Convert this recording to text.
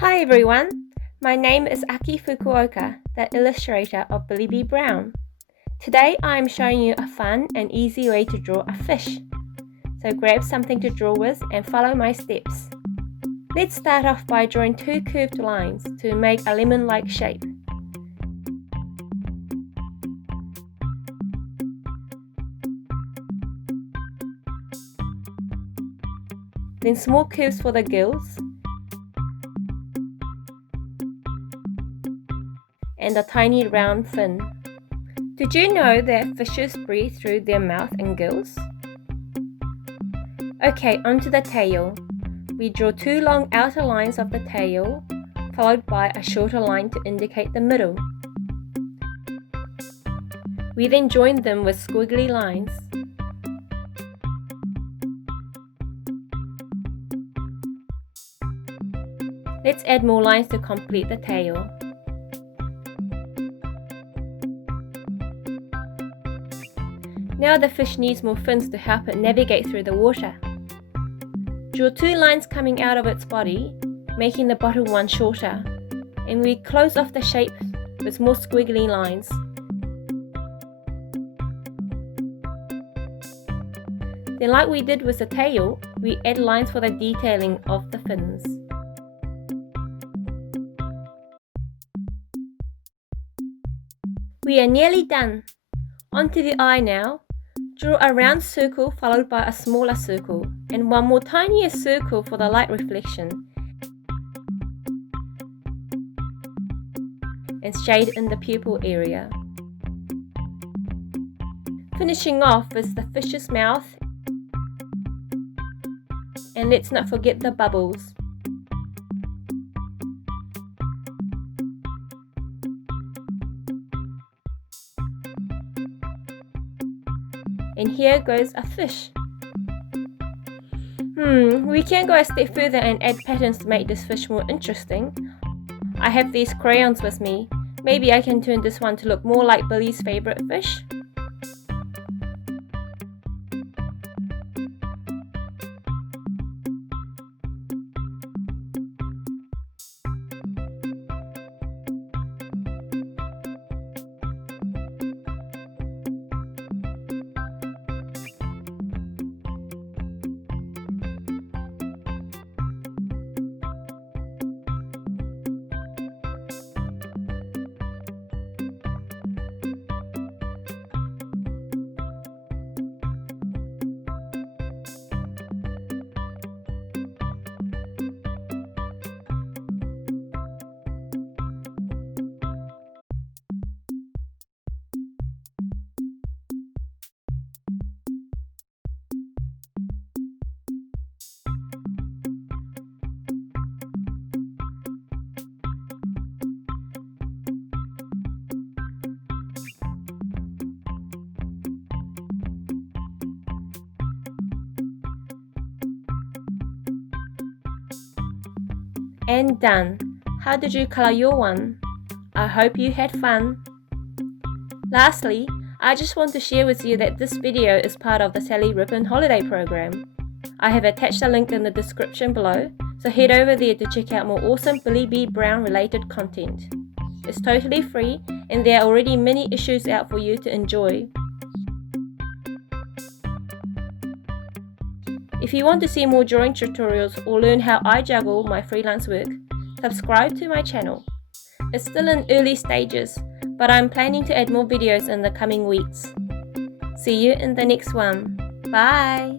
Hi everyone, my name is Aki Fukuoka, the illustrator of Billie B Brown. Today I am showing you a fun and easy way to draw a fish. So grab something to draw with and follow my steps. Let's start off by drawing two curved lines to make a lemon-like shape. Then small curves for the gills and a tiny round fin. Did you know that fishes breathe through their mouth and gills? Okay, onto the tail. We draw two long outer lines of the tail, followed by a shorter line to indicate the middle. We then join them with squiggly lines. Let's add more lines to complete the tail. Now the fish needs more fins to help it navigate through the water. Draw two lines coming out of its body, making the bottom one shorter, and we close off the shape with more squiggly lines. Then, like we did with the tail, we add lines for the detailing of the fins. We are nearly done. Onto the eye now. Draw a round circle followed by a smaller circle and one more tinier circle for the light reflection, and shade in the pupil area. Finishing off is the fish's mouth, and let's not forget the bubbles. And here goes a fish. We can go a step further and add patterns to make this fish more interesting. I have these crayons with me. Maybe I can turn this one to look more like Billie's favorite fish. And done. How did you color your one? I hope you had fun. Lastly, I just want to share with you that this video is part of the Sally Rippon Holiday Program. I have attached a link in the description below, so head over there to check out more awesome Billie B Brown related content. It's totally free and there are already many issues out for you to enjoy. If you want to see more drawing tutorials or learn how I juggle my freelance work, subscribe to my channel. It's still in early stages, but I'm planning to add more videos in the coming weeks. See you in the next one. Bye!